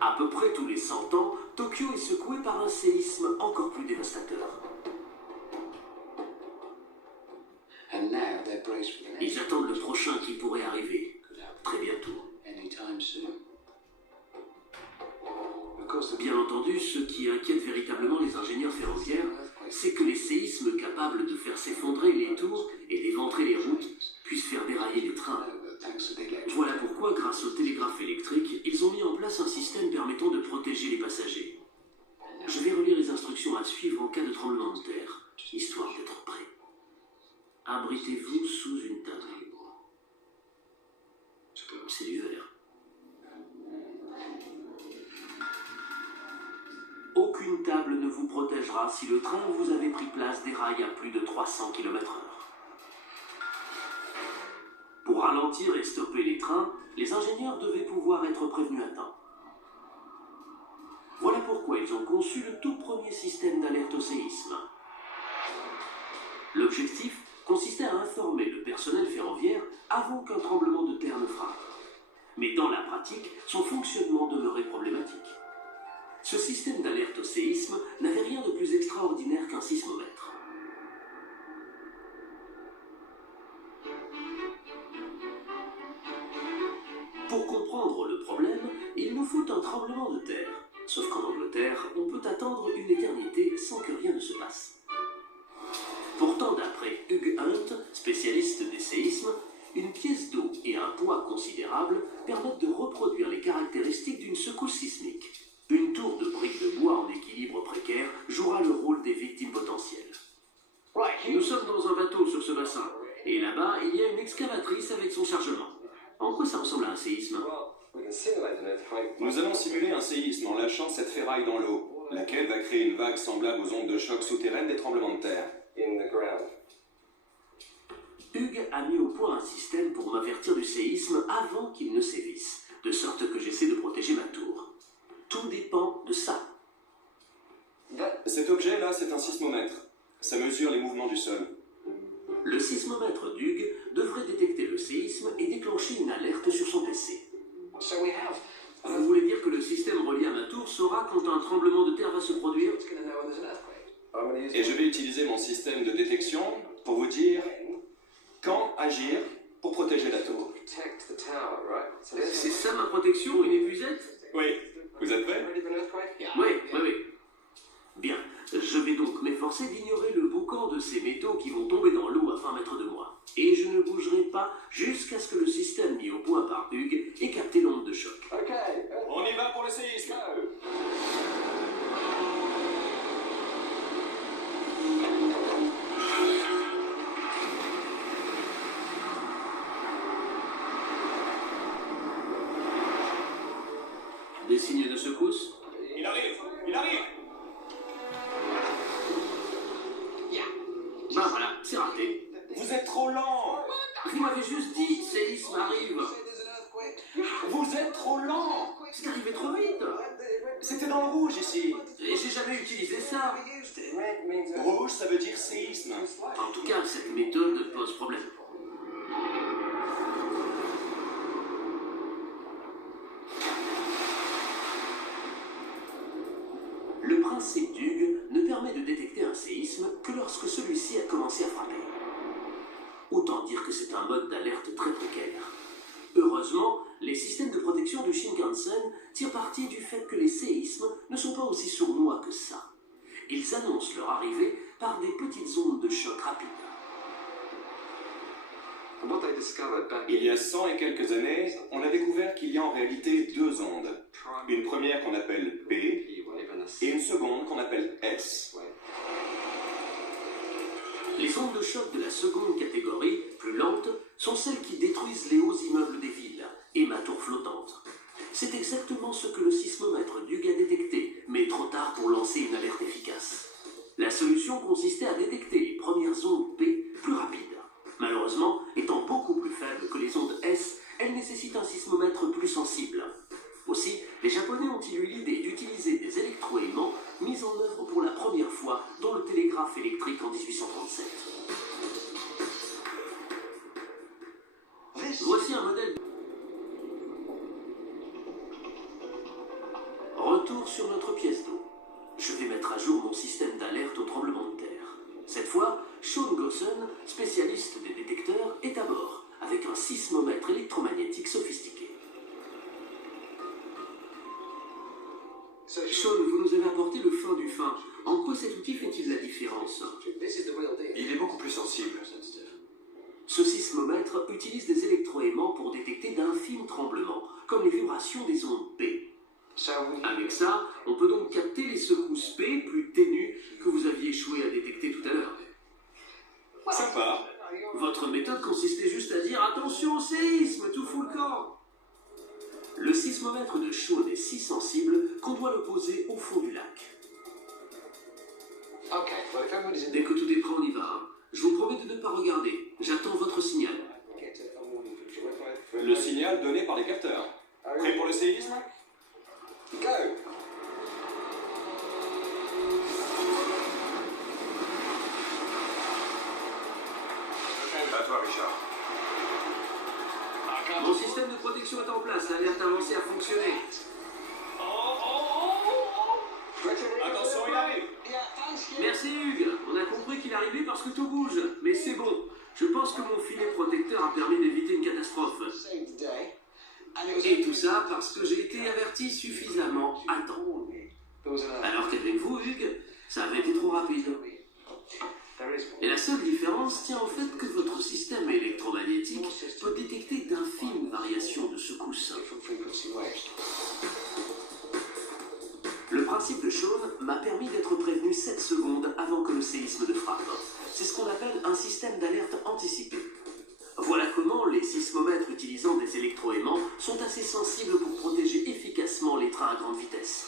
À peu près tous les 100 ans, Tokyo est secoué par un séisme encore plus dévastateur. Ils attendent le prochain qui pourrait arriver, très bientôt. Bien entendu, ce qui inquiète véritablement les ingénieurs ferroviaires, c'est que les séismes capables de faire s'effondrer les tours et d'éventrer les routes puissent faire dérailler les trains. Voilà pourquoi, grâce au télégraphe électrique, ils ont mis en place un système permettant de protéger les passagers. Je vais relire les instructions à suivre en cas de tremblement de terre, histoire d'être prêt. Abritez-vous sous une table. C'est l'hiver. Aucune table ne vous protégera si le train où vous avez pris place déraille à plus de 300 km/h. Pour ralentir et stopper les trains, les ingénieurs devaient pouvoir être prévenus à temps. Voilà pourquoi ils ont conçu le tout premier système d'alerte au séisme. L'objectif consistait à informer le personnel ferroviaire avant qu'un tremblement de terre ne frappe. Mais dans la pratique, son fonctionnement demeurait problématique. Ce système d'alerte au séisme n'avait rien de plus extraordinaire qu'un sismomètre. Pour comprendre le problème, il nous faut un tremblement de terre. Sauf qu'en Angleterre, on peut attendre une éternité sans que rien ne se passe. Pourtant, d'après Hugh Hunt, spécialiste des séismes, une pièce d'eau et un poids considérable permettent de reproduire les caractéristiques d'une secousse sismique. Une tour de briques de bois en équilibre précaire jouera le rôle des victimes potentielles. Nous sommes dans un bateau sur ce bassin, et là-bas, il y a une excavatrice avec son chargement. En quoi ça ressemble à un séisme? Nous allons simuler un séisme en lâchant cette ferraille dans l'eau, laquelle va créer une vague semblable aux ondes de choc souterraines des tremblements de terre. Hugh a mis au point un système pour m'avertir du séisme avant qu'il ne sévisse, de sorte que j'essaie de protéger ma tour. Tout dépend de ça. Cet objet-là, c'est un sismomètre. Ça mesure les mouvements du sol. Le sismomètre d'Hugh devrait détecter le séisme et déclencher une alerte sur son PC. Vous voulez dire que le système relié à ma tour saura quand un tremblement de terre va se produire? Et je vais utiliser mon système de détection pour vous dire quand agir pour protéger la tour. C'est ça ma protection, une épuisette? Oui. Vous êtes prêts? Oui. Bien, je vais donc m'efforcer d'ignorer le boucan de ces métaux qui vont tomber dans l'eau à 20 mètres de moi. Et je ne bougerai pas jusqu'à ce que le système mis au point par Hugh ait capté l'onde de choc. On y va pour le séisme. Des signes de secousse? Il arrive. Ben voilà, c'est raté. Vous êtes trop lent. Vous m'avez juste dit, séisme arrive. Vous êtes trop lent. C'est arrivé trop vite. C'était dans le rouge ici. Et j'ai jamais utilisé ça. Rouge, ça veut dire séisme. En tout cas, cette méthode pose problème. Le principe d'Hugh ne permet de détecter un séisme que lorsque celui-ci a commencé à frapper. Autant dire que c'est un mode d'alerte très précaire. Heureusement, les systèmes de protection du Shinkansen tirent parti du fait que les séismes ne sont pas aussi sournois que ça. Ils annoncent leur arrivée par des petites ondes de choc rapides. Il y a 100 et quelques années, on a découvert qu'il y a en réalité deux ondes. Une première qu'on appelle P et une seconde qu'on appelle S. Les ondes de choc de la seconde catégorie, plus lentes, sont celles qui détruisent les hauts immeubles des villes et ma tour flottante. C'est exactement ce que le sismomètre d'Hugh a détecté, mais trop tard pour lancer une alerte efficace. La solution consistait à détecter les premières ondes P plus rapides. Malheureusement, étant beaucoup plus faibles que les ondes S, elles nécessitent un sismomètre plus sensible. Aussi, les Japonais ont-ils eu l'idée d'utiliser des électroaimants mis en œuvre pour la première fois dans le télégraphe électrique en 1837. Voici un modèle. retour sur notre pièce d'eau. Je vais mettre à jour mon système d'alerte au tremblement de terre. Cette fois, Sean Gosson, spécialiste des détecteurs, est à bord, avec un sismomètre électromagnétique sophistiqué. Sean, vous nous avez apporté le fin du fin. En quoi cet outil fait-il la différence? Il est beaucoup plus sensible. Ce sismomètre utilise des électroaimants pour détecter d'infimes tremblements, comme les vibrations des ondes P. Avec ça, on peut donc capter les secousses P plus ténues que vous aviez échoué à détecter tout à l'heure. Sympa. Votre méthode consistait juste à dire « Attention au séisme, tout fout le camp !» Le sismomètre de Sean est si sensible qu'on doit le poser au fond du lac. Dès que tout est prêt, on y va. Hein. Je vous promets de ne pas regarder. J'attends votre signal. Le signal donné par les capteurs. Prêt pour le séisme? Go! À toi, Richard. Mon système de protection est en place. L'alerte avancée a fonctionné. Attention, il arrive! Merci Hugues. On a compris qu'il arrivait parce que tout bouge. Mais c'est bon. Je pense que mon filet protecteur a permis d'éviter une catastrophe. Et tout ça parce que j'ai été averti suffisamment à temps. Alors qu'avec vous, Hugues, ça avait été trop rapide. Et la seule différence tient au fait que votre système électromagnétique peut détecter d'infimes variations de secousses. Le principe de Sean m'a permis d'être prévenu 7 secondes avant que le séisme ne frappe. C'est ce qu'on appelle un système d'alerte anticipé. Voilà comment les sismomètres utilisant des électroaimants sont assez sensibles pour protéger efficacement les trains à grande vitesse.